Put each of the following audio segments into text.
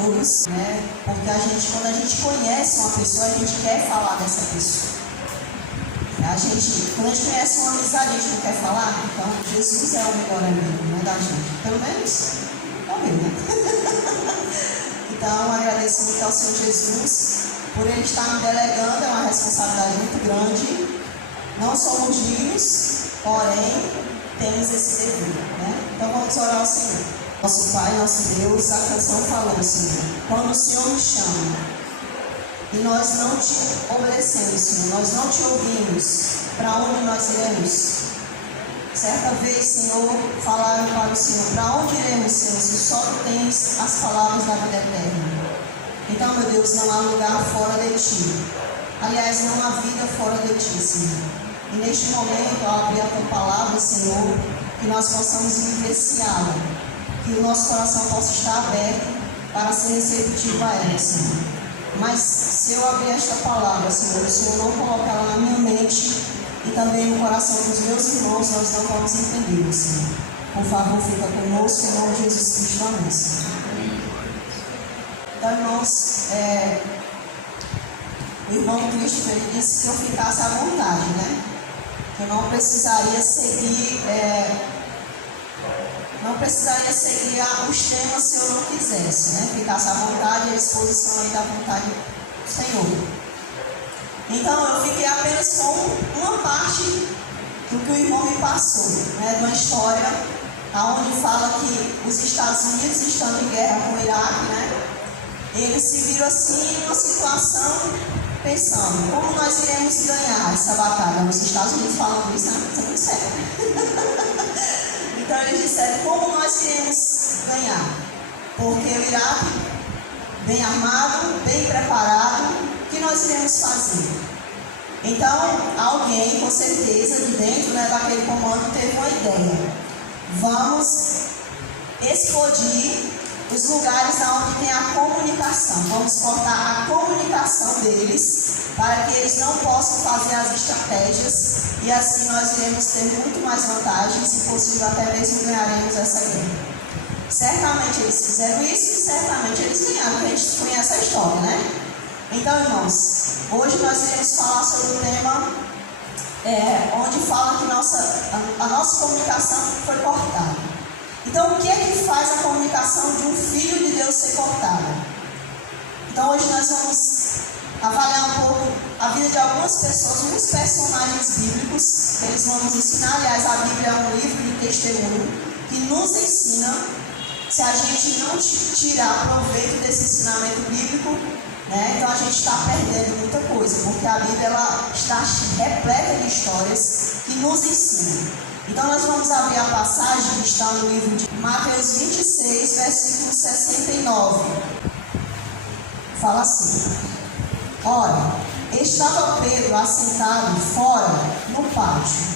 todos, né? Porque quando a gente conhece uma pessoa, a gente quer falar dessa pessoa. Quando a gente conhece uma amizade, a gente não quer falar. Então, Jesus é o melhor amigo, né, da gente. Pelo menos, talvez, né? Então, agradeço muito ao Senhor Jesus por Ele estar me delegando, é uma responsabilidade muito grande. Não somos dignos, porém, temos esse dever, né? Então, vamos orar ao Senhor. Nosso Pai, nosso Deus, a canção falou, Senhor, quando o Senhor nos chama e nós não te obedecemos, Senhor, nós não te ouvimos, para onde nós iremos? Certa vez, Senhor, falaram para o Senhor, para onde iremos, Senhor, se só tu tens as palavras da vida eterna? Então, meu Deus, não há lugar fora de ti. Aliás, não há vida fora de ti, Senhor. E neste momento, ao abrir a tua palavra, Senhor, que nós possamos vivenciá-la, que o nosso coração possa estar aberto para ser receptivo a ela, Senhor. Mas se eu abrir esta palavra, Senhor, o Senhor não colocar ela na minha mente e também no coração dos meus irmãos, nós não vamos entender, Senhor. Por favor, fica conosco em nome de Jesus Cristo, amém, Senhor. Então, irmãos, o irmão Cristo, ele disse que eu ficasse à vontade, né? Que eu não precisaria seguir os temas se eu não quisesse, né? Ficasse à vontade, a exposição aí da vontade do Senhor. Então, eu fiquei apenas com uma parte do que o irmão me passou, né? De uma história onde fala que os Estados Unidos estão em guerra com o Iraque, né? Eles se viram assim em uma situação pensando, como nós iremos ganhar essa batalha? Os Estados Unidos falando isso, né? Isso é muito sério. Então eles disseram, como nós iremos ganhar? Porque o Iraque, bem armado, bem preparado, o que nós iremos fazer? Então, alguém, com certeza, de dentro, né, daquele comando, teve uma ideia. Vamos explodir os lugares onde tem a comunicação. Vamos cortar a comunicação deles para que eles não possam fazer as estratégias e assim nós iremos ter muito mais vantagem, se possível até mesmo ganharemos essa guerra. Certamente eles fizeram isso e certamente eles ganharam, porque a gente conhece a história, né? Então, irmãos, hoje nós iremos falar sobre o tema onde fala que a nossa comunicação foi cortada. Então, o que é que faz a comunicação de um filho de Deus ser cortada? Então, hoje nós vamos avaliar um pouco a vida de algumas pessoas, alguns personagens bíblicos, que eles vão nos ensinar. Aliás, a Bíblia é um livro de testemunho que nos ensina. Se a gente não tirar proveito desse ensinamento bíblico, né, então a gente está perdendo muita coisa, porque a Bíblia ela está repleta de histórias que nos ensinam. Então nós vamos abrir a passagem que está no livro de Mateus 26, versículo 69. Fala assim: ora, estava Pedro assentado fora no pátio,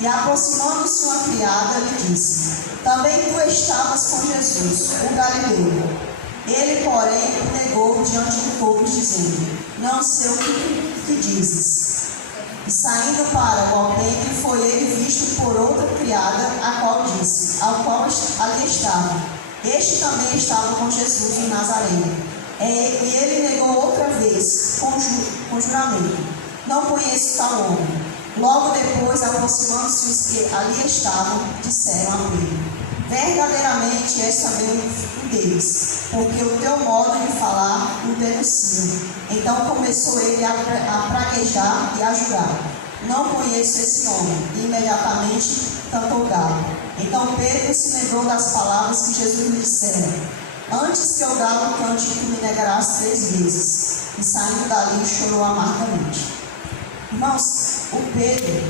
e aproximando-se uma criada lhe disse: também tu estavas com Jesus, o Galileu. Ele, porém, o negou diante de todos, dizendo: não sei o que dizes. E saindo para o alpendre, foi ele visto por outra criada, a qual disse, ao qual ali estava: este também estava com Jesus de Nazaré. E ele negou outra vez, com juramento: não conheço tal homem. Logo depois, aproximando-se os que ali estavam, disseram a Pedro: verdadeiramente és também um deles, porque o teu modo de falar o denuncia. Então começou ele a praguejar e a jurar: não conheço esse homem. E imediatamente cantou galo. Então Pedro se lembrou das palavras que Jesus lhe dissera: antes que o galo cante, tu me negarás 3 vezes. E saindo dali, chorou amargamente. Irmãos, o Pedro,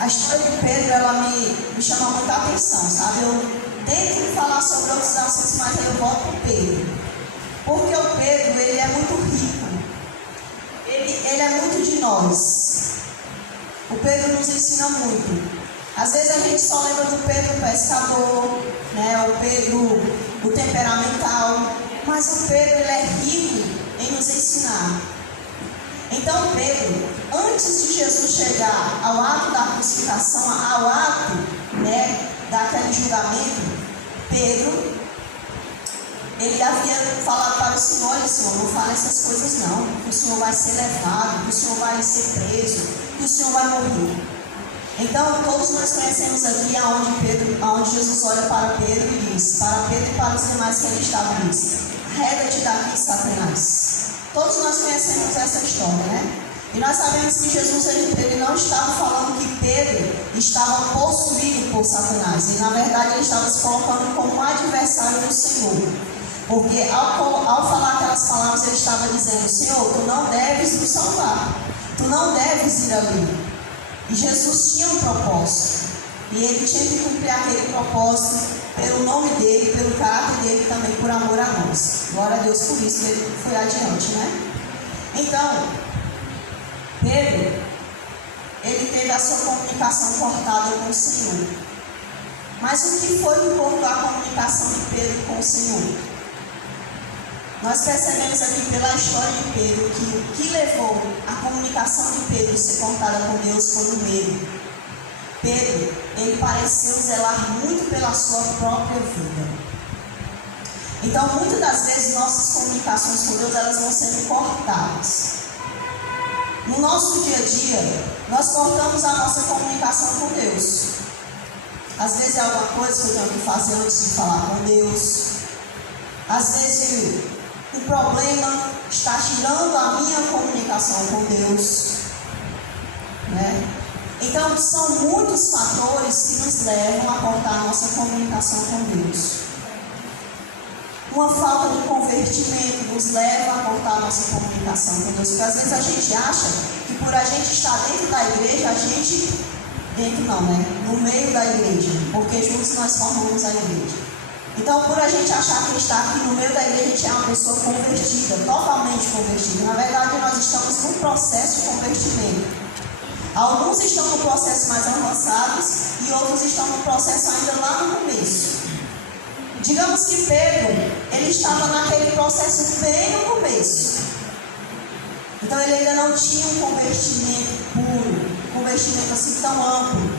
a história de Pedro, ela me chama muita atenção, sabe? Eu tento falar sobre outros assuntos, mas aí eu volto para o Pedro. Porque o Pedro, ele é muito rico. Ele é muito de nós. O Pedro nos ensina muito. Às vezes a gente só lembra do Pedro pescador, né? O Pedro, o temperamental. Mas o Pedro, ele é rico em nos ensinar. Então Pedro, antes de Jesus chegar ao ato da crucificação, ao ato, né, daquele julgamento, Pedro, ele havia falado para o Senhor: olha, Senhor, não fale essas coisas não, que o Senhor vai ser levado, que o Senhor vai ser preso, que o Senhor vai morrer. Então, todos nós conhecemos aqui aonde Jesus olha para Pedro e diz, para Pedro e para os demais que ali estavam, diz: arreda-te daqui, Satanás. Todos nós conhecemos essa história, né? E nós sabemos que Jesus ele não estava falando que Pedro estava possuído por Satanás. E na verdade ele estava se colocando como um adversário do Senhor. Porque ao falar aquelas palavras ele estava dizendo: Senhor, tu não deves nos salvar, tu não deves ir ali. E Jesus tinha um propósito, e ele tinha que cumprir aquele propósito pelo nome dele, pelo caráter dele, também por amor a nós. Glória a Deus por isso, ele foi adiante, né? Então, Pedro, ele teve a sua comunicação cortada com o Senhor. Mas o que foi que cortou a comunicação de Pedro com o Senhor? Nós percebemos aqui pela história de Pedro que o que levou a comunicação de Pedro a ser cortada com Deus foi o medo. Pedro, ele pareceu zelar muito pela sua própria vida. Então, muitas das vezes, nossas comunicações com Deus, elas vão sendo cortadas. No nosso dia a dia, nós cortamos a nossa comunicação com Deus. Às vezes é alguma coisa que eu tenho que fazer antes de falar com Deus. Às vezes o problema está tirando a minha comunicação com Deus, né? Então são muitos fatores que nos levam a cortar a nossa comunicação com Deus. Uma falta de convertimento nos leva a cortar a nossa comunicação com Deus, porque às vezes a gente acha que por a gente estar dentro da igreja, no meio da igreja, porque juntos nós formamos a igreja. Então, por a gente achar que está aqui no meio da igreja, a gente é uma pessoa convertida, totalmente convertida. Na verdade, nós estamos num processo de convertimento. Alguns estão no processo mais avançados e outros estão no processo ainda lá no começo. Digamos que Pedro, ele estava naquele processo bem no começo. Então, ele ainda não tinha um convertimento puro, um convertimento assim tão amplo.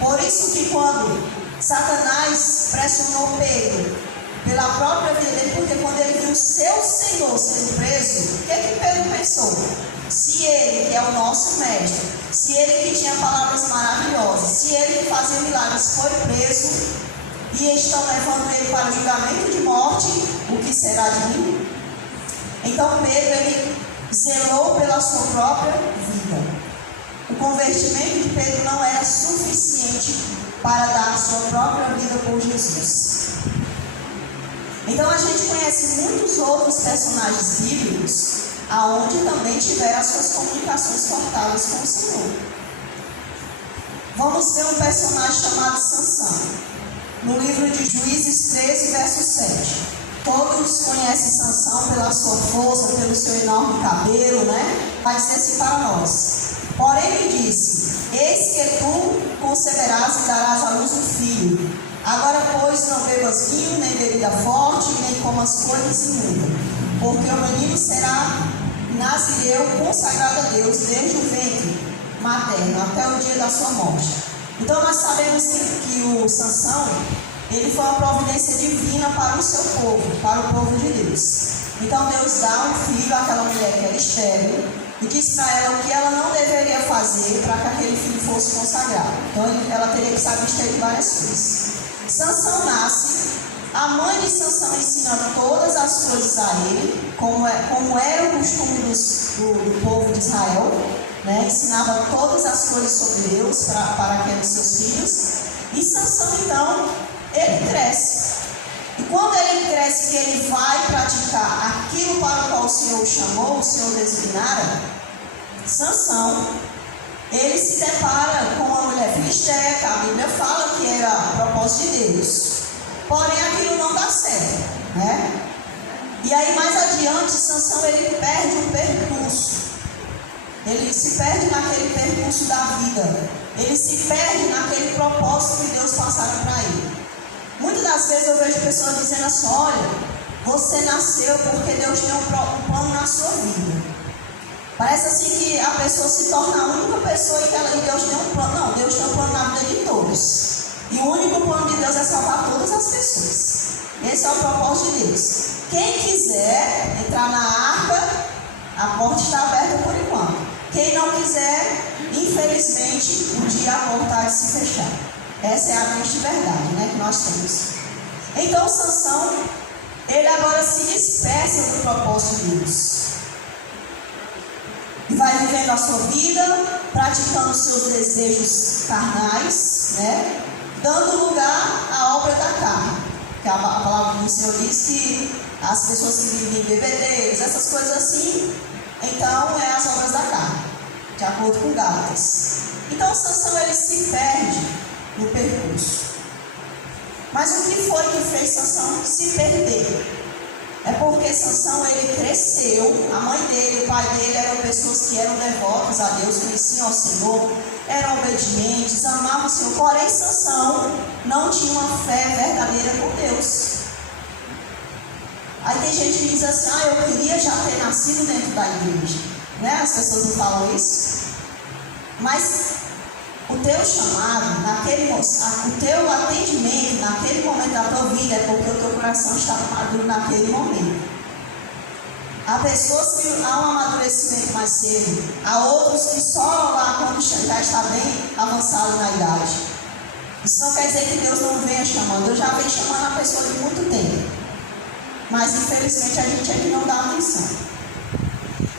Por isso que quando Satanás pressionou Pedro pela própria vida dele, porque quando ele viu seu Senhor sendo preso, o que Pedro pensou? Se ele, que é o nosso mestre, se ele que tinha palavras maravilhosas, se ele que fazia milagres foi preso e estão levando ele para o julgamento de morte, o que será de mim? Então Pedro, ele zelou pela sua própria vida. O convertimento de Pedro não era suficiente para dar a sua própria vida por Jesus. Então a gente conhece muitos outros personagens bíblicos aonde também tiveram as suas comunicações cortadas com o Senhor. Vamos ver um personagem chamado Sansão, no livro de Juízes 13, verso 7. Todos conhecem Sansão pela sua força, pelo seu enorme cabelo, né? Vai dizer assim para nós: porém me disse: eis que tu conceberás e darás à luz um filho. Agora, pois, não bebas vinho, nem bebida forte, nem comas coisas imundas, porque o menino será nazireu, consagrado a Deus desde o ventre materno até o dia da sua morte. Então nós sabemos que o Sansão, ele foi uma providência divina para o seu povo, para o povo de Deus. Então Deus dá um filho àquela mulher que era estéril e diz para ela o que ela não deveria fazer para que aquele filho fosse consagrado. Então ela teria que se abster de várias coisas. Sansão nasce, a mãe de Sansão ensina todas as coisas a ele, como era o costume do povo de Israel, né? Ensinava todas as coisas sobre Deus para aqueles seus filhos. E Sansão, então, ele cresce. E quando ele cresce, que ele vai praticar aquilo para o qual o Senhor o chamou, o Senhor designara, Sansão, ele se depara com uma mulher filisteca. A Bíblia fala que era propósito de Deus. Porém, aquilo não dá certo, né? E aí, mais adiante, Sansão, ele perde um percurso. Ele se perde naquele percurso da vida. Ele se perde naquele propósito que Deus passara para ele. Muitas das vezes eu vejo pessoas dizendo assim: olha, você nasceu porque Deus tem um plano na sua vida. Parece assim que a pessoa se torna a única pessoa e Deus tem um plano. Não, Deus tem um plano na vida de todos. E o único plano de Deus é salvar todas as pessoas. Esse é o propósito de Deus. Quem quiser entrar na arca, a porta está aberta por enquanto. Quem não quiser, infelizmente, um dia a porta há de se fechar. Essa é a triste verdade, né, que nós temos. Então Sansão, ele agora se dispersa do propósito de Deus. E vai vivendo a sua vida, praticando os seus desejos carnais, né, dando lugar à obra da carne. Que a palavra do Senhor diz que as pessoas que vivem em bebedeiros, essas coisas assim, então é as obras da carne, de acordo com Gálatas. Então Sansão, ele se perde no percurso. Mas o que foi que fez Sansão se perder? É porque Sansão, ele cresceu, a mãe dele, o pai dele eram pessoas que eram devotas a Deus, conheciam ao Senhor, eram obedientes, amavam o Senhor. Porém, Sansão não tinha uma fé verdadeira com Deus. Aí tem gente que diz assim, eu queria já ter nascido dentro da igreja, né? As pessoas não falam isso. Mas o teu chamado, o teu atendimento naquele momento da tua vida é porque o teu coração está maduro naquele momento. Há pessoas que há um amadurecimento mais cedo, há outros que só lá quando já está bem avançado na idade. Isso não quer dizer que Deus não venha chamando. Deus já vem chamando a pessoa de muito tempo. Mas infelizmente a gente é que não dá atenção.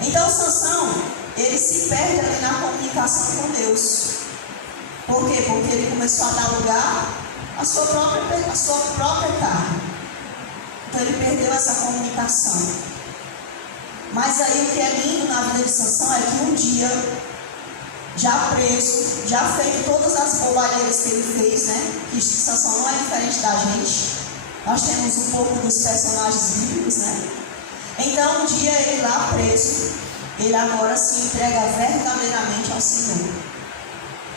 Então Sansão, ele se perde ali na comunicação com Deus. Por quê? Porque ele começou a dar lugar à sua própria carne. Então ele perdeu essa comunicação. Mas aí o que é lindo na vida de Sansão é que um dia, já preso, já feito todas as bobalheiras que ele fez, né? Que Sansão não é diferente da gente. Nós temos um pouco dos personagens bíblicos, né? Então um dia ele lá preso, ele agora se entrega verdadeiramente ao Senhor.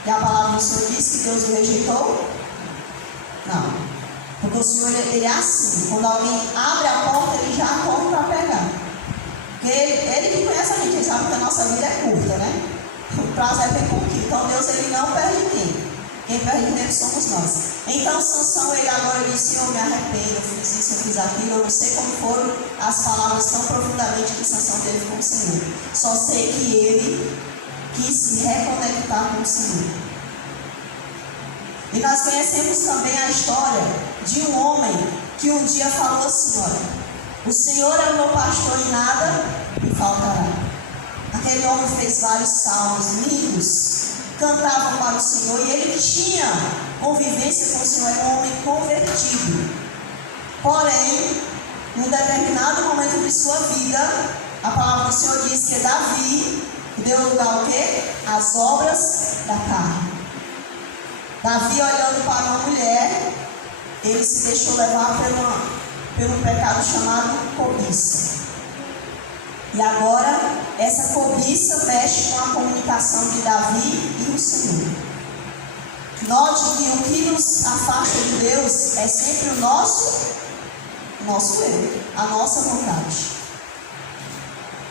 E a palavra do Senhor diz que Deus o rejeitou? Não. Porque o Senhor, ele é assim. Quando alguém abre a porta, ele já corre para pegar. Porque ele que conhece a gente, ele sabe que a nossa vida é curta, né? O prazo é bem pouquinho. Então Deus, ele não perde tempo. Quem perde tempo somos nós. Então Sansão, ele agora disse, eu me arrependo, eu fiz isso, eu fiz aquilo. Eu não sei como foram as palavras tão profundamente que Sansão teve com o Senhor. Só sei que ele quis se reconectar com o Senhor. E nós conhecemos também a história de um homem que um dia falou assim, olha, o Senhor é o meu pastor e nada me faltará. Aquele homem fez vários salmos lindos, cantava para o Senhor e ele tinha convivência com o Senhor, era um homem convertido. Porém, num determinado momento de sua vida, a palavra do Senhor diz que Davi deu lugar ao quê? As obras da carne. Davi, olhando para uma mulher, ele se deixou levar pelo pecado chamado cobiça. E agora, essa cobiça mexe com a comunicação de Davi e o Senhor. Note que o que nos afasta de Deus é sempre o nosso eu, a nossa vontade.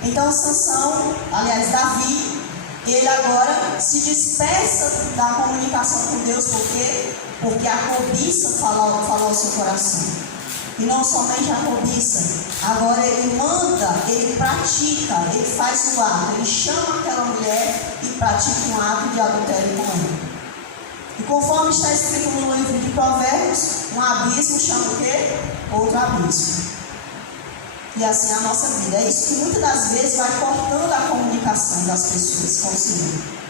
Então Sansão, aliás Davi, ele agora se dispersa da comunicação com Deus. Por quê? Porque a cobiça falou ao seu coração. E não somente a cobiça, agora ele manda, ele pratica, ele faz o ato, ele chama aquela mulher e pratica um ato de adultério com ela. E conforme está escrito no livro de Provérbios, um abismo chama o quê? Outro abismo. E assim é a nossa vida. É isso que muitas das vezes vai cortando a comunicação das pessoas com o Senhor.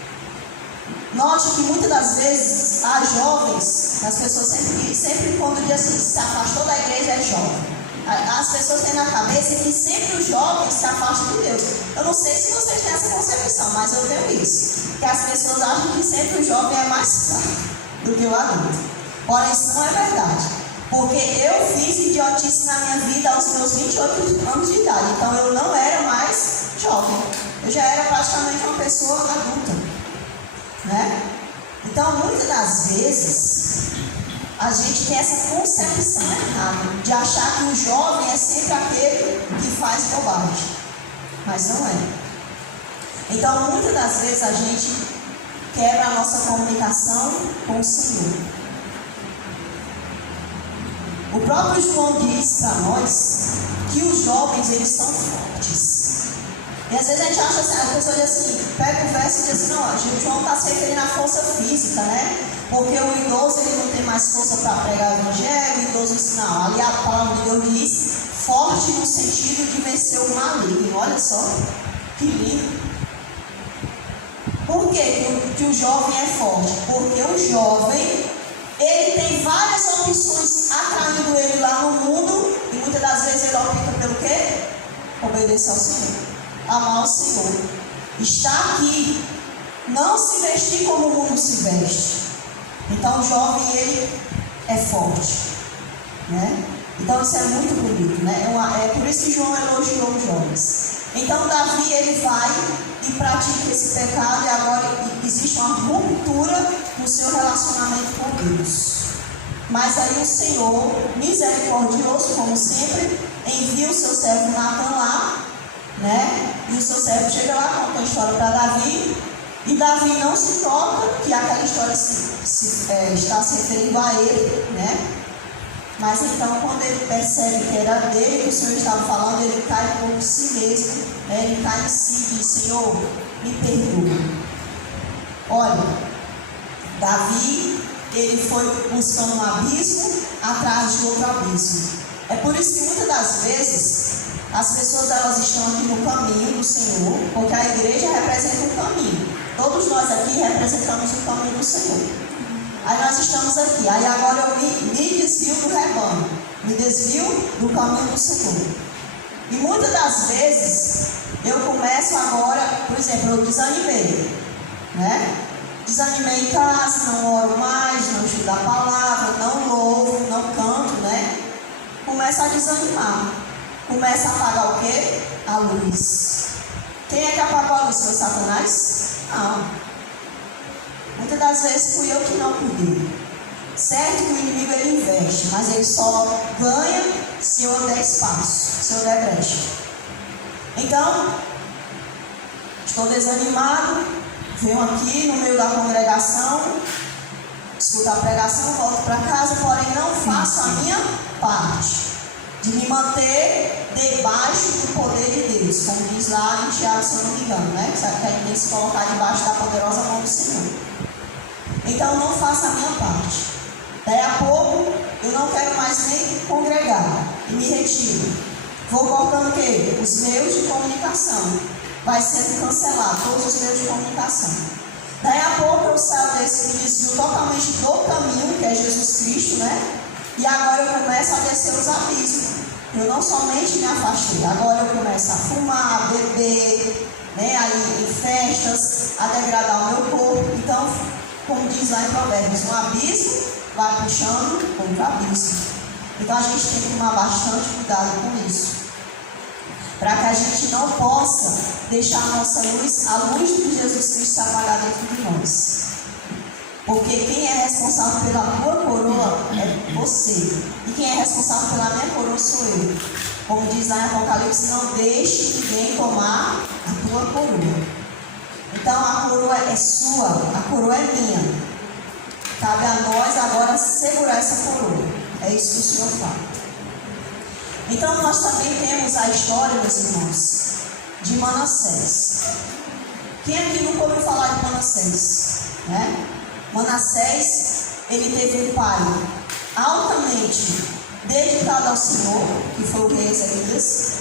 Note que muitas das vezes há jovens, as pessoas sempre quando diz assim, se afastou da igreja é jovem. As pessoas têm na cabeça que sempre os jovens se afastam de Deus. Eu não sei se vocês têm essa concepção, mas eu tenho isso. Que as pessoas acham que sempre o jovem é mais fraco do que o adulto. Porém, isso não é verdade. Porque eu fiz idiotice na minha vida aos meus 28 anos de idade. Então eu não era mais jovem. Eu já era praticamente uma pessoa adulta. Né? Então muitas das vezes a gente tem essa concepção errada de achar que o jovem é sempre aquele que faz bobagem. Mas não é. Então muitas das vezes a gente quebra a nossa comunicação com o Senhor. O próprio João diz para nós que os jovens, eles são fortes. E às vezes a gente acha assim, a pessoa diz assim, pega o verso e diz assim, não, João está se referindo à força física, né? Porque o idoso, ele não tem mais força para pregar o evangelho, o idoso diz, não, ali a palavra de Deus diz, forte no sentido de vencer o maligno. Olha só, que lindo. Por que o jovem é forte? Porque o jovem, ele tem várias opções atraindo ele lá no mundo, e muitas das vezes ele opta pelo quê? Obedecer ao Senhor, amar o Senhor, estar aqui, não se vestir como o mundo se veste. Então o jovem, ele é forte, né? Então isso é muito bonito, né? É por isso que João elogiou os jovens. Então Davi, ele vai e pratica esse pecado, e agora existe uma ruptura no seu relacionamento com Deus. Mas aí o Senhor, misericordioso como sempre, envia o seu servo Natan lá, né? E o seu servo chega lá, conta a história para Davi, e Davi não se toca que aquela história está se referindo a ele, né? Mas então, quando ele percebe que era dele, que o Senhor estava falando, ele cai por si mesmo, né? Ele cai em si e diz, Senhor, me perdoa. Olha, Davi, ele foi buscando um abismo atrás de outro abismo. É por isso que muitas das vezes as pessoas, elas estão aqui no caminho do Senhor, porque a igreja representa um caminho. Todos nós aqui representamos o caminho do Senhor. Aí nós estamos aqui, aí agora eu me desvio do rebanho, me desvio do caminho do Senhor. E muitas das vezes eu começo agora, por exemplo, eu desanimei, né? Desanimei em casa, não oro mais, não estudo a palavra, não louvo, não canto, né? Começa a desanimar. Começa a apagar o quê? A luz. Quem é que apagou a luz? Foi Satanás? Não. Muitas das vezes fui eu que não cuidei. Certo que o inimigo, ele investe, mas ele só ganha se eu der espaço, se eu der brecha. Então, estou desanimado, venho aqui no meio da congregação, escuto a pregação, volto para casa, porém não faço a minha parte de me manter debaixo do poder de Deus, como diz lá em Tiago, se eu não me engano, né? Que a gente tem que se colocar debaixo da poderosa mão do Senhor. Então não faço a minha parte. Daí a pouco eu não quero mais nem congregar e me retiro. Vou cortando o quê? Os meios de comunicação. Vai sendo cancelado todos os meios de comunicação. Daí a pouco eu saio desse, me desvio totalmente do caminho, que é Jesus Cristo, né? E agora eu começo a descer os abismos. Eu não somente me afastei, agora eu começo a fumar, a beber, né? Aí em festas, a degradar o meu corpo. Então, como diz lá em Provérbios, um abismo vai puxando outro abismo. Então a gente tem que tomar bastante cuidado com isso, para que a gente não possa deixar a nossa luz, a luz de Jesus Cristo, se apagar dentro de nós. Porque quem é responsável pela tua coroa é você, e quem é responsável pela minha coroa sou eu. Como diz lá em Apocalipse, não deixe ninguém tomar a tua coroa. Então a coroa é sua, a coroa é minha. Cabe a nós agora segurar essa coroa. É isso que o Senhor fala. Então nós também temos a história, meus irmãos, de Manassés. Quem aqui nunca ouviu falar de Manassés? Né? Manassés, ele teve um pai altamente dedicado ao Senhor, que foi o rei Ezequias.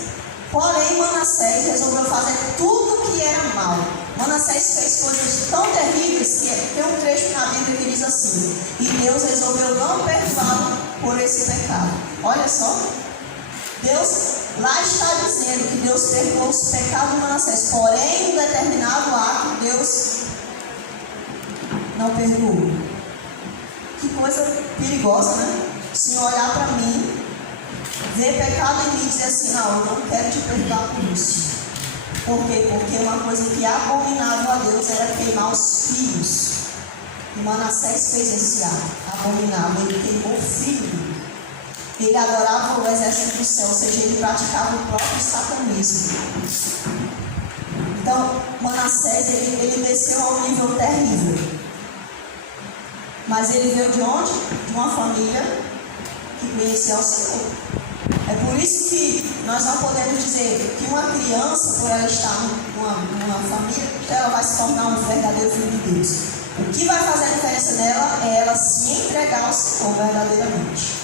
Porém, Manassés resolveu fazer tudo que era mal. Manassés fez coisas tão terríveis que tem um trecho na Bíblia que diz assim: e Deus resolveu não perdoá-lo por esse pecado. Olha só, Deus lá está dizendo que Deus perdoou os pecados de Manassés, porém um determinado ato Deus não perdoou. Que coisa perigosa, né? O Senhor olhar para mim, ver pecado em mim e dizer assim: não, eu não quero te perdoar por isso. Por quê? Porque uma coisa que é abominável a Deus era queimar os filhos. E Manassés fez esse ato abominável. Ele queimou o filho. Ele adorava o exército do céu, ou seja, ele praticava o próprio satanismo. Então, Manassés, ele desceu a um nível terrível. Mas ele veio de onde? De uma família que conhecia o Senhor. É por isso que nós não podemos dizer que uma criança, por ela estar numa família, ela vai se tornar um verdadeiro filho de Deus. O que vai fazer a diferença nela é ela se entregar ao Senhor verdadeiramente.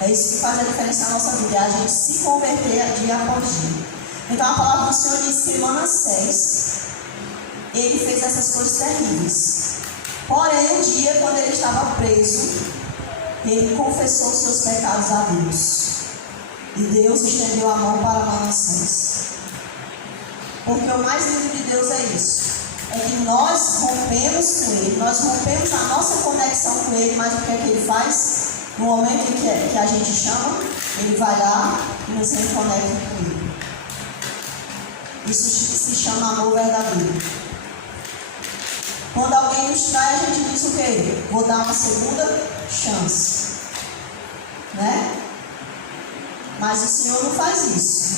É isso que faz a diferença na nossa vida, é a gente se converter dia após dia. Então a palavra do Senhor diz que Manassés, ele fez essas coisas terríveis. Porém, um dia, quando ele estava preso, ele confessou os seus pecados a Deus. E Deus estendeu a mão para Manassés. Porque o mais lindo de Deus é isso. É que nós rompemos com Ele, nós rompemos a nossa conexão com Ele, mas o que é que Ele faz? No momento em que a gente chama, Ele vai lá e nos reconecta com Ele. Isso se chama amor verdadeiro. Quando alguém nos trai, a gente diz o quê? Vou dar uma segunda chance. Né? Mas o Senhor não faz isso.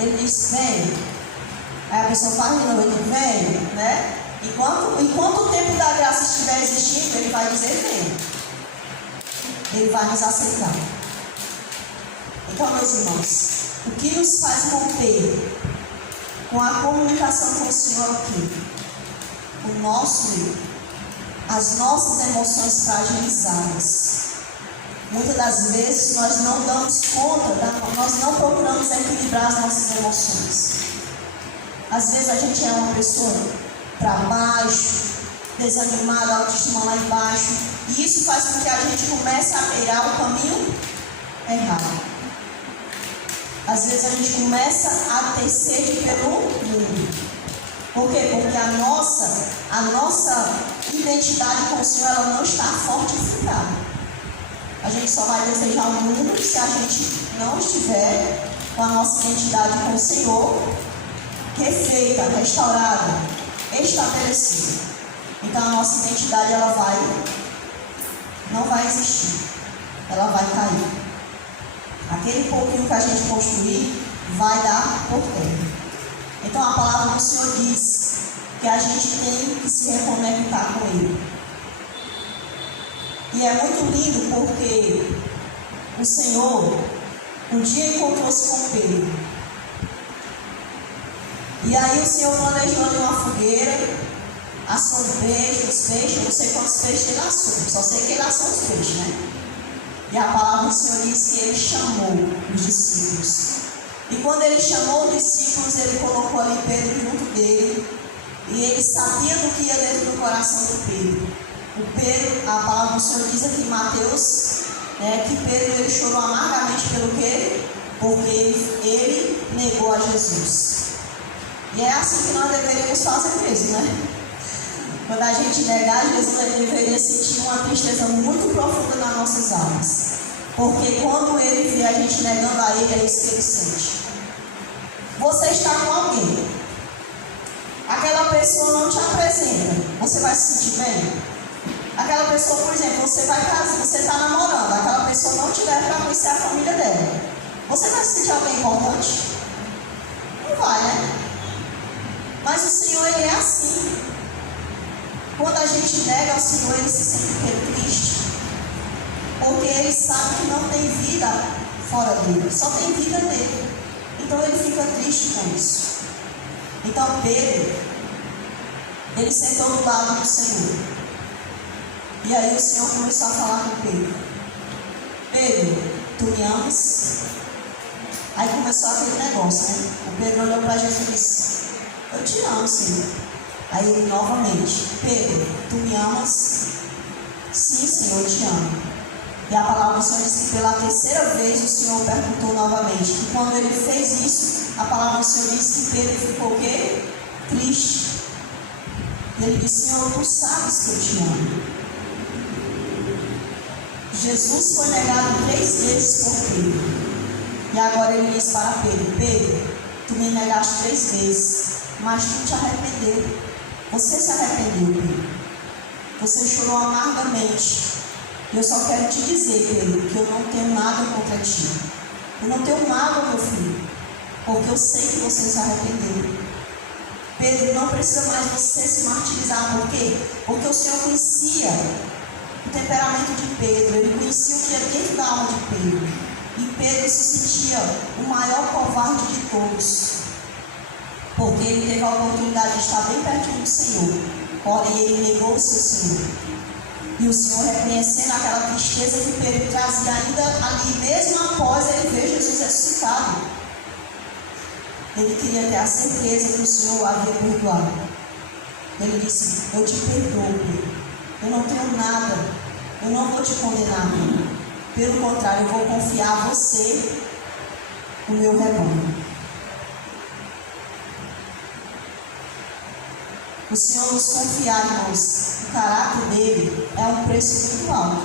Ele diz, vem. Aí a pessoa fala de novo, ele diz, vem. Né? Enquanto o tempo da graça estiver existindo, ele vai dizer, vem. Ele vai nos aceitar. Então, meus irmãos, o que nos faz romper com a comunicação com o Senhor aqui? O nosso eu, as nossas emoções fragilizadas. Muitas das vezes nós não damos conta, nós não procuramos equilibrar as nossas emoções. Às vezes a gente é uma pessoa para baixo, desanimada, autoestima lá embaixo, e isso faz com que a gente comece a mirar o caminho errado. Às vezes a gente começa a ter sede pelo mundo. Por quê? Porque a nossa identidade com o Senhor, ela não está fortificada. A gente só vai desejar o mundo se a gente não estiver com a nossa identidade com o Senhor refeita, restaurada, estabelecida. Então a nossa identidade ela não vai existir. Ela vai cair. Aquele pouquinho que a gente construir vai dar por terra. Então a palavra do Senhor diz que a gente tem que se reconectar com Ele. E é muito lindo porque o Senhor um dia encontrou-se com Pedro. E aí o Senhor planejou ali uma fogueira, assou os peixes, eu não sei quantos peixes ele assou, só sei que ele assou os peixes, né? E a palavra do Senhor diz que ele chamou os discípulos. E quando ele chamou os discípulos, ele colocou ali Pedro junto dele. E ele sabia do que ia dentro do coração do Pedro. O Pedro, a palavra do Senhor diz aqui em Mateus, que Pedro ele chorou amargamente pelo quê? Porque ele negou a Jesus. E é assim que nós deveríamos fazer mesmo, né? Quando a gente negar Jesus, ele deveria sentir uma tristeza muito profunda nas nossas almas. Porque quando ele vê a gente negando a ele, é isso que ele sente. Você está com alguém. Aquela pessoa não te apresenta. Você vai se sentir bem? Aquela pessoa, por exemplo, você vai casar, você está namorando. Aquela pessoa não te leva para conhecer a família dela. Você vai se sentir alguém importante? Não vai, né? Mas o Senhor, Ele é assim. Quando a gente nega ao Senhor, Ele se sente triste. Porque Ele sabe que não tem vida fora dele. Só tem vida dele. Então Ele fica triste com isso. Então Pedro, ele sentou do lado do Senhor. E aí o Senhor começou a falar com Pedro. Pedro, tu me amas? Aí começou aquele negócio, né? O Pedro olhou para Jesus e disse, eu te amo, Senhor. Aí ele novamente, Pedro, tu me amas? Sim, Senhor, eu te amo. E a palavra do Senhor diz que pela terceira vez o Senhor perguntou novamente. E quando ele fez isso, a palavra do Senhor diz que Pedro ficou o quê? Triste. E ele disse, Senhor, tu sabes que eu te amo. Jesus foi negado 3 vezes por Pedro. E agora ele diz para Pedro, Pedro, tu me negaste 3 vezes, mas tu te arrependeu. Você se arrependeu, Pedro. Você chorou amargamente. Eu só quero te dizer, Pedro, que eu não tenho nada contra ti. Eu não tenho nada, meu filho, porque eu sei que você se arrependeu. Pedro, não precisa mais você se martirizar. Por quê? Porque o Senhor conhecia o temperamento de Pedro, ele conhecia o que é dentro da alma de Pedro. E Pedro se sentia o maior covarde de todos, porque ele teve a oportunidade de estar bem pertinho do Senhor, porém ele negou o seu Senhor. E o Senhor, reconhecendo aquela tristeza que Pedro trazia ainda ali, mesmo após ele ver Jesus ressuscitado, ele queria ter a certeza que o Senhor o havia perdoado. Ele disse: eu te perdoo, Pedro. Eu não tenho nada, eu não vou te condenar, Pedro. Pelo contrário, eu vou confiar a você o meu rebanho. O Senhor nos confiar, irmãos, o caráter dele é um preço muito alto.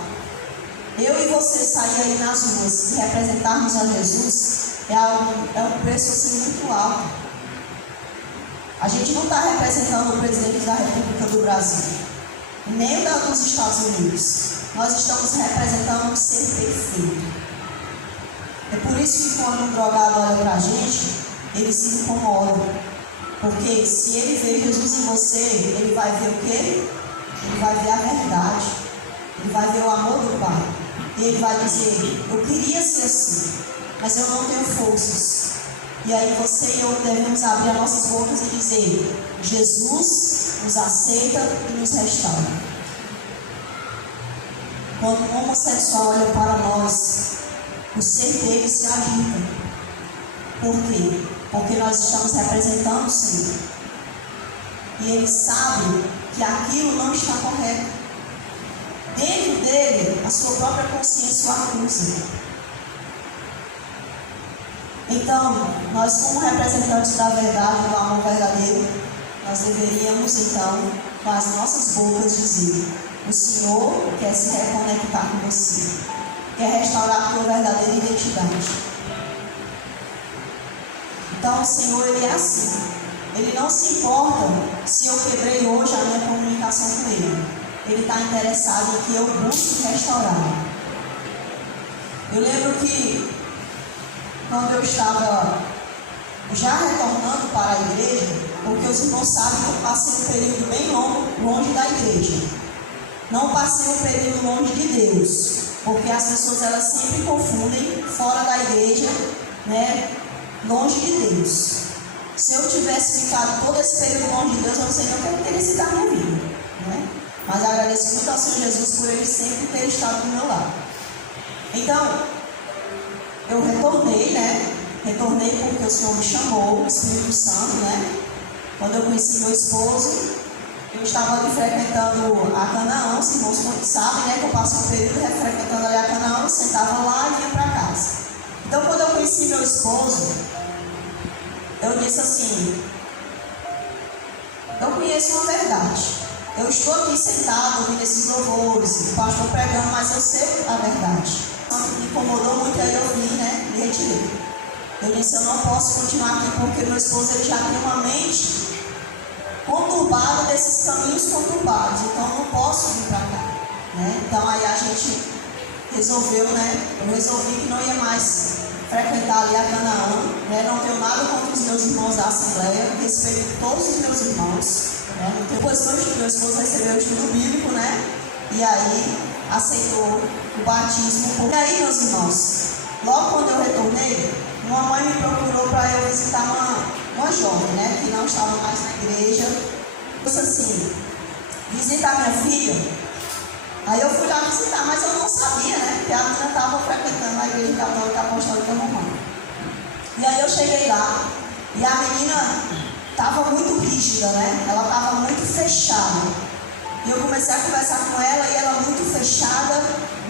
Eu e você sair aí nas ruas e representarmos a Jesus é um preço assim muito alto. A gente não está representando o presidente da República do Brasil, nem o dos Estados Unidos. Nós estamos representando um ser perfeito. É por isso que quando um drogado olha para a gente, ele se incomoda. Porque se ele vê Jesus em você, ele vai ver o quê? Ele vai ver a verdade. Ele vai ver o amor do Pai. E ele vai dizer: eu queria ser assim, mas eu não tenho forças. E aí você e eu devemos abrir as nossas bocas e dizer: Jesus nos aceita e nos restaura. Quando um homossexual olha para nós, o ser dele se agita. Por quê? Porque nós estamos representando o Senhor. E ele sabe que aquilo não está correto. Dentro dele, a sua própria consciência o acusa. Então, nós como representantes da verdade, do amor verdadeiro, nós deveríamos então, com as nossas bocas dizer: o Senhor quer se reconectar com você, quer restaurar a tua verdadeira identidade. Então o Senhor, ele é assim. Ele não se importa se eu quebrei hoje a minha comunicação com ele. Ele está interessado em que eu busque restaurar. Eu lembro que quando eu estava já retornando para a igreja, porque os irmãos sabem que eu passei um período bem longe da igreja. Não passei um período longe de Deus, porque as pessoas elas sempre confundem fora da igreja, né? Longe de Deus. Se eu tivesse ficado todo esse período longe de Deus, eu não sei nem o que eu teria sido na minha vida, né? Mas agradeço muito ao Senhor Jesus por ele sempre ter estado do meu lado. Então, eu retornei, né? Retornei porque o Senhor me chamou, o Espírito Santo, né? Quando eu conheci meu esposo, eu estava ali frequentando a Canaã. Os irmãos sabem, né? Que eu passei um período frequentando ali a Canaã, eu sentava lá e ia para casa. Então, quando eu conheci meu esposo, eu disse assim: eu conheço uma verdade. Eu estou aqui sentado ouvindo esses louvores, o pastor pregando, mas eu sei a verdade. Me incomodou muito, aí eu vim, né? Me retirei. Eu disse: eu não posso continuar aqui porque meu esposo ele já tem uma mente conturbada desses caminhos conturbados. Então, eu não posso vir para cá, né? Então, aí a gente resolveu, né? Eu resolvi que não ia mais frequentar ali a Canaã, né? Não tenho nada contra os meus irmãos da Assembleia, respeito todos os meus irmãos, né? Depois que meu esposo recebeu o estudo bíblico, né? E aí aceitou o batismo. E aí, meus irmãos, logo quando eu retornei, uma mãe me procurou para eu visitar uma jovem, né? Que não estava mais na igreja. Eu disse assim: visitar minha filha. Aí eu fui lá visitar, mas eu não sabia, né? Que a menina estava frequentando a igreja católica apostólica romana. E aí eu cheguei lá e a menina estava muito rígida, né? Ela estava muito fechada. E eu comecei a conversar com ela e ela muito fechada,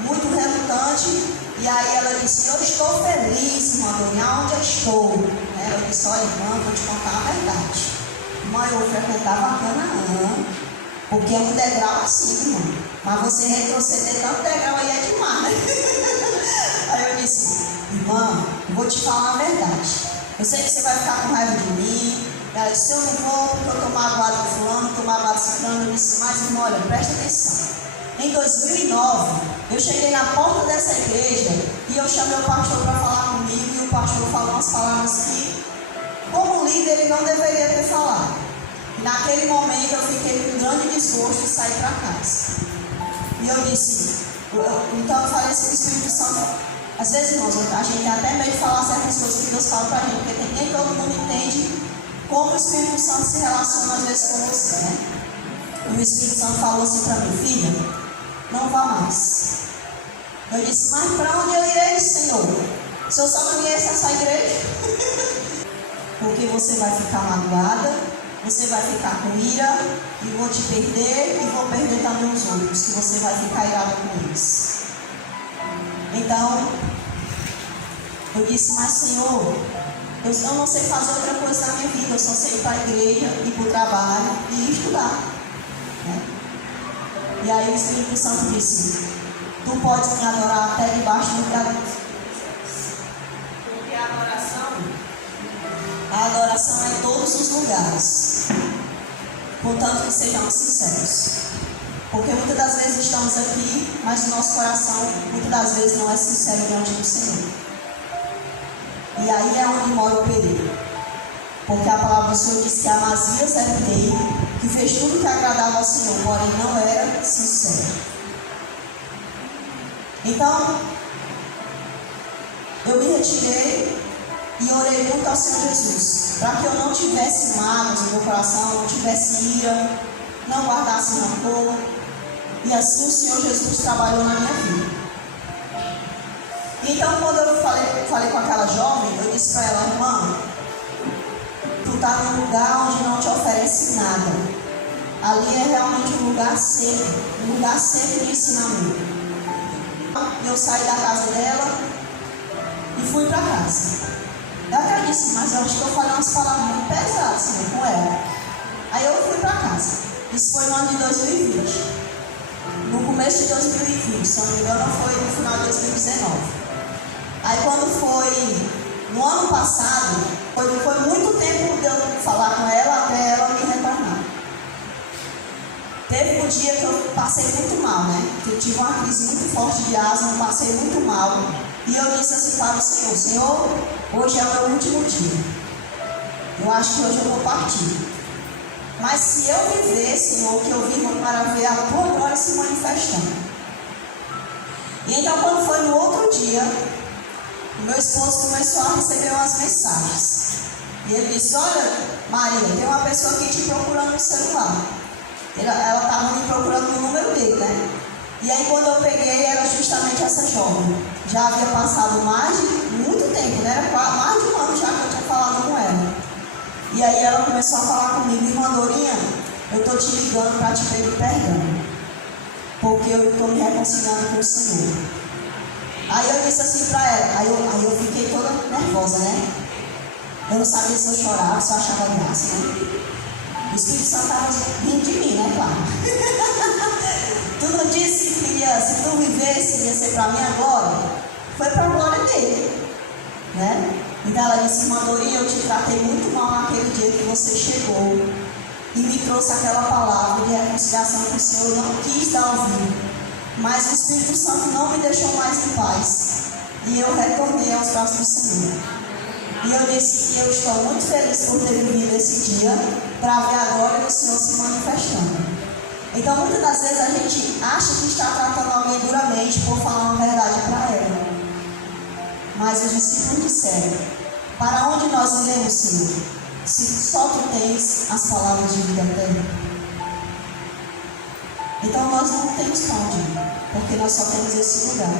muito relutante. E aí ela disse: eu estou feliz, irmã Doni, aonde eu estou? Eu disse: olha, irmã, vou te contar a verdade. Irmã, eu frequentava a Canaã, porque é um degrau assim, irmã. Mas você retroceder tanto degrau aí é demais. Aí eu disse: irmã, eu vou te falar a verdade. Eu sei que você vai ficar com raiva de mim. Ela disse: eu não vou porque eu estou magoado com fulano, estou magoado com ciclano. Eu disse: mas irmã, olha, presta atenção. Em 2009, eu cheguei na porta dessa igreja e eu chamei o pastor para falar comigo. E o pastor falou umas palavras que, como líder, ele não deveria ter falado. E naquele momento eu fiquei com grande desgosto de sair para casa. E eu disse, então eu falei assim, o Espírito Santo, às vezes, irmãos, a gente tem até medo de falar certas coisas que Deus fala pra gente, porque nem todo mundo entende como o Espírito Santo se relaciona às vezes com você, né? E o Espírito Santo falou assim pra mim, filha, não vá mais. Eu disse, mas para onde eu irei, Senhor? Se eu só conheço essa igreja? Porque você vai ficar magoada, você vai ficar com ira, e vou te perder, e vou perder também os outros, que você vai ficar irada com eles. Então, eu disse, mas Senhor, eu não sei fazer outra coisa na minha vida, eu só sei ir para a igreja, ir para o trabalho e estudar. Né? E aí o Espírito Santo disse, tu podes me adorar até debaixo do caminho. Porque a adoração é em todos os lugares, contanto que sejamos sinceros. Porque muitas das vezes estamos aqui, mas o nosso coração muitas das vezes não é sincero diante do Senhor. E aí é onde mora o perigo. Porque a palavra do Senhor diz que Amazias era o rei, que fez tudo que agradava ao Senhor, porém não era sincero. Então, eu me retirei e orei muito ao Senhor Jesus, para que eu não tivesse mágoas no meu coração, não tivesse ira, não guardasse rancor. E assim o Senhor Jesus trabalhou na minha vida. Então, quando eu falei com aquela jovem, eu disse para ela, irmã, tu está num lugar onde não te oferece nada. Ali é realmente um lugar seco de ensinamento. Eu saí da casa dela e fui para casa. Eu até disse, mas eu acho que eu falei umas palavras muito pesadas com ela. Aí eu fui para casa. Isso foi no ano de 2020. No começo de 2020, se não me engano, foi no final de 2019. Aí quando foi no ano passado, foi muito tempo de eu falar com ela até ela me retornar. Teve um dia que eu passei muito mal, né? Eu tive uma crise muito forte de asma, passei muito mal. E eu disse assim para o Senhor, Senhor, hoje é o meu último dia. Eu acho que hoje eu vou partir. Mas se eu viver, Senhor, que eu vivo para ver a tua glória se manifestando. E então, quando foi no outro dia, o meu esposo começou a receber umas mensagens. E ele disse, olha, Maria, tem uma pessoa aqui te procurando no celular. Ela estava me procurando no número dele, né? E aí, quando eu peguei, era justamente essa jovem. Já havia passado muito tempo, né? Era mais de um ano já que eu tinha falado com ela. E aí ela começou a falar comigo, irmã Dorinha, eu estou te ligando para te pedir perdão, porque eu estou me reconciliando com o Senhor. Aí eu disse assim para ela, aí eu fiquei toda nervosa, né? Eu não sabia se eu chorava, se eu achava graça, né? O Espírito Santo estava rindo de mim, né, claro? Tu não disse que se tu vivesse, ia ser para a minha glória? Foi para a glória dele, né? Então ela disse, irmã Dorinha, eu te tratei muito mal naquele dia que você chegou e me trouxe aquela palavra de reconciliação que o Senhor não quis dar ouvido. Mas o Espírito Santo não me deixou mais em paz. E eu retornei aos braços do Senhor. E eu disse que eu estou muito feliz por ter vivido esse dia para ver a glória do Senhor se manifestando. Então muitas das vezes a gente acha que está tratando alguém duramente por falar uma verdade para ela. Mas os discípulos disseram, para onde nós iremos, Senhor, se só tu tens as palavras de vida eterna? Então nós não temos para onde ir, porque nós só temos esse lugar.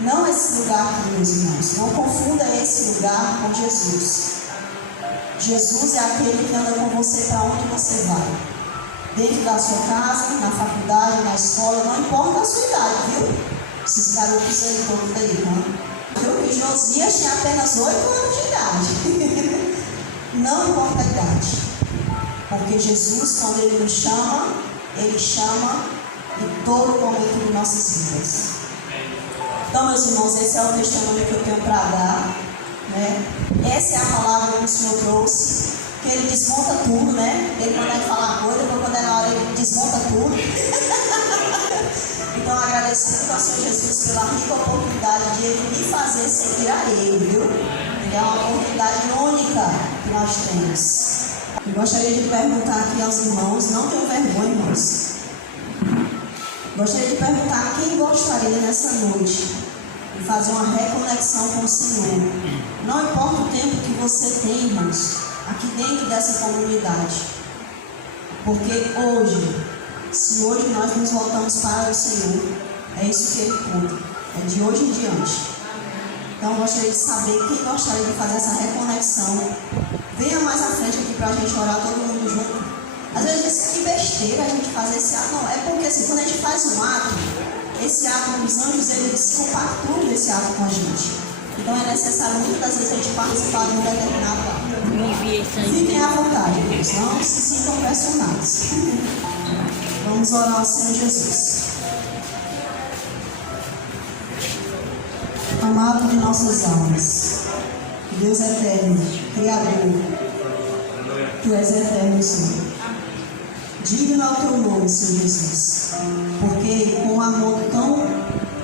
Não esse lugar aqui, meus irmãos. Não confunda esse lugar com Jesus. Jesus é aquele que anda com você para onde você vai. Dentro da sua casa, na faculdade, na escola, não importa a sua idade, viu? Esses garotos aí todos aí, não? Que Josias tinha apenas 8 anos de idade. Não importa a idade. Porque Jesus, quando Ele nos chama, Ele chama em todo momento de nossas vidas. Então, meus irmãos, esse é o testemunho que eu tenho para dar, né? Essa é a palavra que o Senhor trouxe, que Ele desmonta tudo, né? Ele quando é falar coisa, quando é na hora Ele desmonta tudo. Então, agradecendo ao Senhor Jesus pela rica oportunidade de Ele me fazer seguir a Ele, viu? É uma oportunidade única que nós temos. Eu gostaria de perguntar aqui aos irmãos, não tenham vergonha, irmãos. Gostaria de perguntar quem gostaria nessa noite de fazer uma reconexão com o Senhor. Não importa o tempo que você tem, irmãos, aqui dentro dessa comunidade. Porque hoje, se hoje nós nos voltamos para o Senhor, é isso que Ele conta. É de hoje em diante. Então eu gostaria de saber quem gostaria de fazer essa reconexão. Venha mais à frente aqui para a gente orar todo mundo junto. Às vezes pensa que besteira a gente fazer esse ato. Não, é porque assim, quando a gente faz um ato, esse ato, os anjos, eles compactuam desse ato com a gente. Então é necessário muitas vezes a gente participar de um determinado ato. Fiquem à vontade, irmãos, não se sintam pressionados. Vamos orar ao Senhor Jesus. Amado de nossas almas, Deus eterno, Criador, Tu és eterno, Senhor. Digno é o Teu nome, Senhor Jesus, porque com um amor tão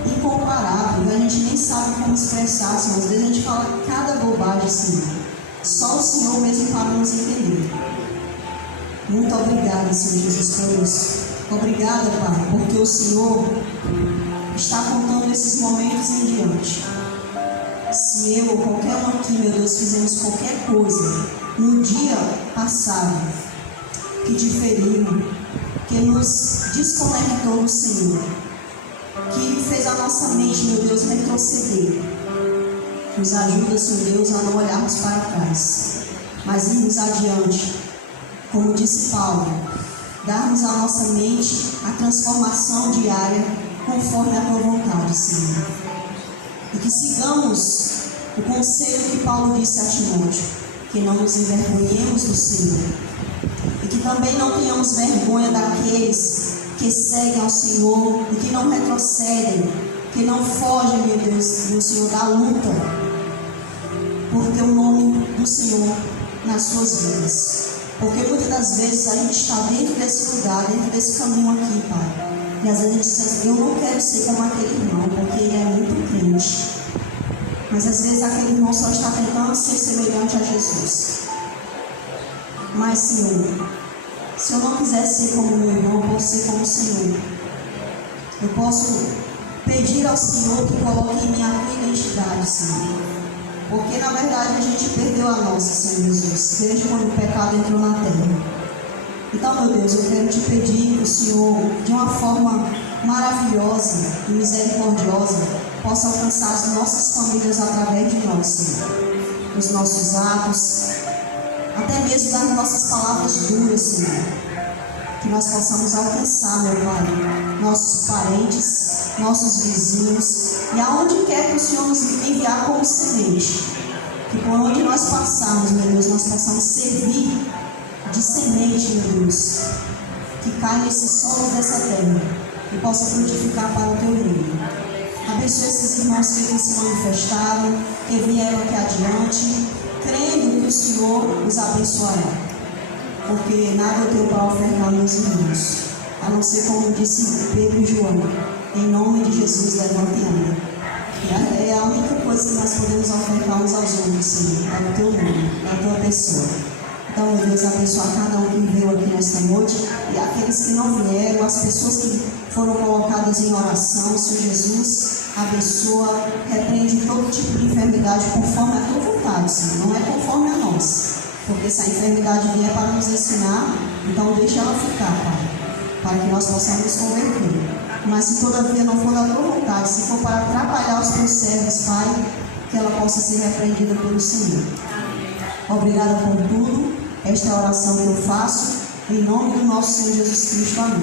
incomparável, a gente nem sabe como expressar, Senhor. Às vezes a gente fala cada bobagem, Senhor. Só o Senhor mesmo para nos entender. Muito obrigada, Senhor Jesus, por isso. Obrigada, Pai, porque o Senhor está contando esses momentos em diante. Se eu ou qualquer um aqui, meu Deus, fizemos qualquer coisa no dia passado que diferiu, que nos desconectou do Senhor, que fez a nossa mente, meu Deus, retroceder, nos ajuda, Senhor Deus, a não olharmos para trás, mas irmos adiante, como disse Paulo, darmos à nossa mente a transformação diária conforme a Tua vontade, Senhor. E que sigamos o conselho que Paulo disse a Timóteo, que não nos envergonhemos do Senhor. E que também não tenhamos vergonha daqueles que seguem ao Senhor e que não retrocedem, que não fogem, meu Deus, do Senhor, da luta, por ter o nome do Senhor nas suas vidas. Porque muitas das vezes a gente está dentro desse lugar, dentro desse caminho aqui, Pai. E às vezes a gente diz assim, eu não quero ser como aquele irmão, porque ele é muito crente. Mas às vezes aquele irmão só está tentando ser semelhante a Jesus. Mas, Senhor, se eu não quiser ser como meu irmão, eu posso ser como o Senhor. Eu posso pedir ao Senhor que coloque em mim a tua identidade, Senhor. Porque na verdade a gente perdeu a nossa, Senhor Jesus, desde quando o pecado entrou na terra. Então, meu Deus, eu quero te pedir que o Senhor, de uma forma maravilhosa e misericordiosa, possa alcançar as nossas famílias através de nós, Senhor. Os nossos atos, até mesmo das nossas palavras duras, Senhor. Que nós possamos alcançar, meu Pai, nossos parentes, nossos vizinhos, e aonde quer que o Senhor nos enviar como semente. Que por onde nós passarmos, meu Deus, nós possamos servir de semente, meu Deus, que cai nesse solo dessa terra e possa frutificar para o Teu reino. Abençoe esses irmãos que aqui se manifestaram, que vieram aqui adiante, crendo que o Senhor os abençoará. Porque nada eu tenho para ofertar meus irmãos, a não ser como disse Pedro e João, em nome de Jesus, levanta e anda. É a única coisa que nós podemos ofertar uns aos outros, Senhor, é o Teu nome, é a Tua pessoa. Então, meu Deus, abençoa cada um que veio aqui nesta noite e aqueles que não vieram, as pessoas que foram colocadas em oração, Senhor Jesus, abençoa, repreende todo tipo de enfermidade conforme a Tua vontade, Senhor, não é conforme a nossa. Porque se a enfermidade vier para nos ensinar, então deixa ela ficar, Pai, para que nós possamos nos converter. Mas se todavia não for da Tua vontade, se for para atrapalhar os Teus servos, Pai, que ela possa ser repreendida pelo Senhor. Obrigada por tudo. Esta é a oração que eu faço, em nome do nosso Senhor Jesus Cristo. Amém.